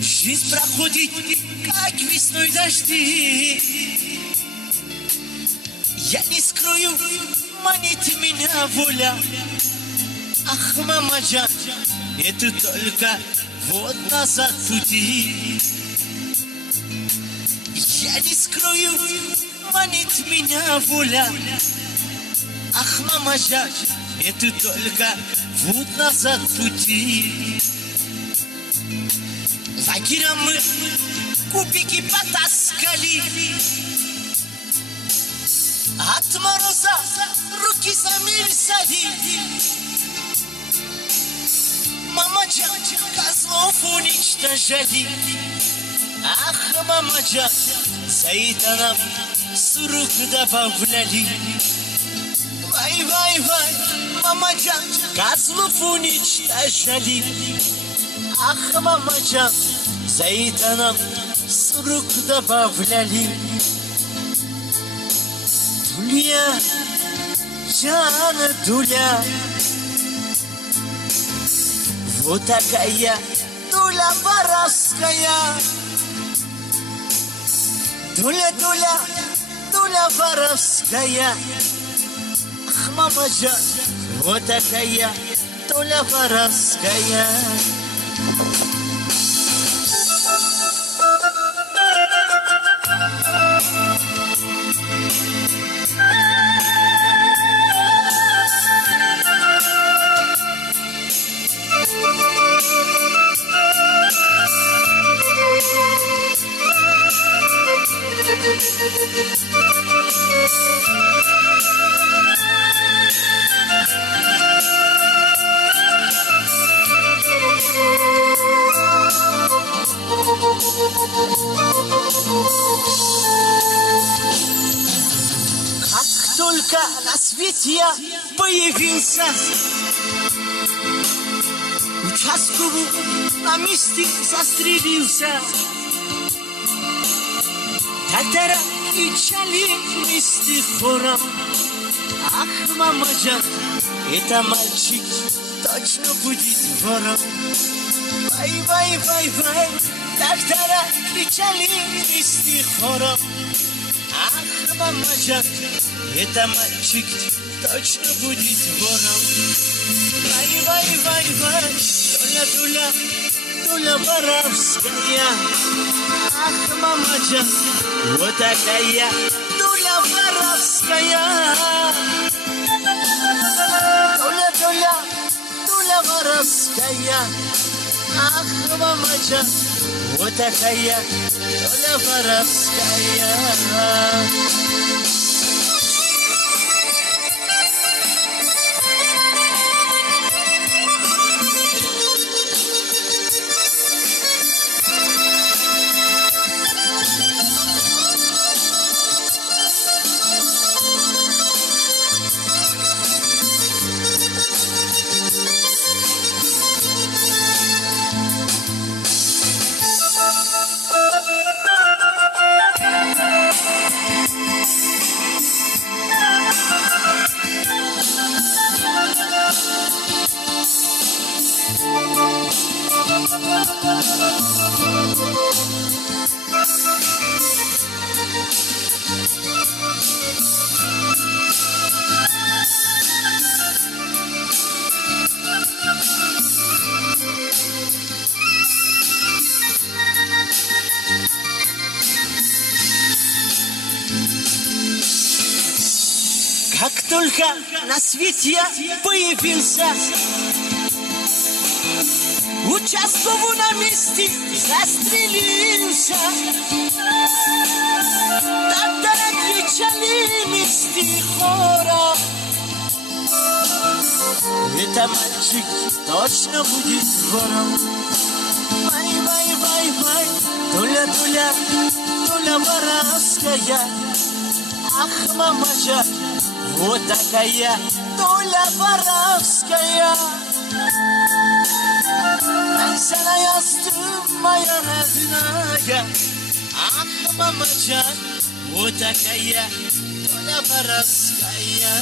Жизнь проходит, как весной дожди. Я не скрою, манит меня воля. Ах, мамаджан, это только вот назад пути. Я не скрою, манит меня воля. Ах, мамаджан, это только вот назад пути. Лагерем мы кубики потаскали. От мороза руки замерзали. Мамаджан, козлов уничтожали. Ах, мамаджан, за это нам с рук добавляли. Вай, вай, вай, мамаджан, козлов уничтожали. Ах, мамаджан, за это нам с рук добавляли. Дуля, Жана, Дуля, вот такая Дуля воровская. Дуля, Дуля, Дуля воровская. Ах, мамаджан, вот такая Дуля воровская. Как только на свете я появился, участковый на месте застрелился. Доктора кричали вместе хором. Ах, мамаджан, это мальчик точно будет вором. Вай, вай, вай, вай, доктора кричали вместе хором. Ах, мамаджан, это мальчик точно будет вором. Вай, вай, вай, вай, Дуля, Дуля, Дуля воровская. Ах, мамаджан, вот такая Дуля воровская. Дуля, Дуля, Дуля воровская. Ах, мамаджан, вот такая Дуля воровская. Как только на свете я появился, участковый на месте застрелился. Доктора кричали вместе хором. Это мальчик точно будет вором. Вай, вай, вай, вай, Дуля, Дуля, Дуля воровская. Ах, мамаджан, вот такая Дуля воровская. Веселая ты моя родная. Ах, мамаджан, вот такая Дуля воровская.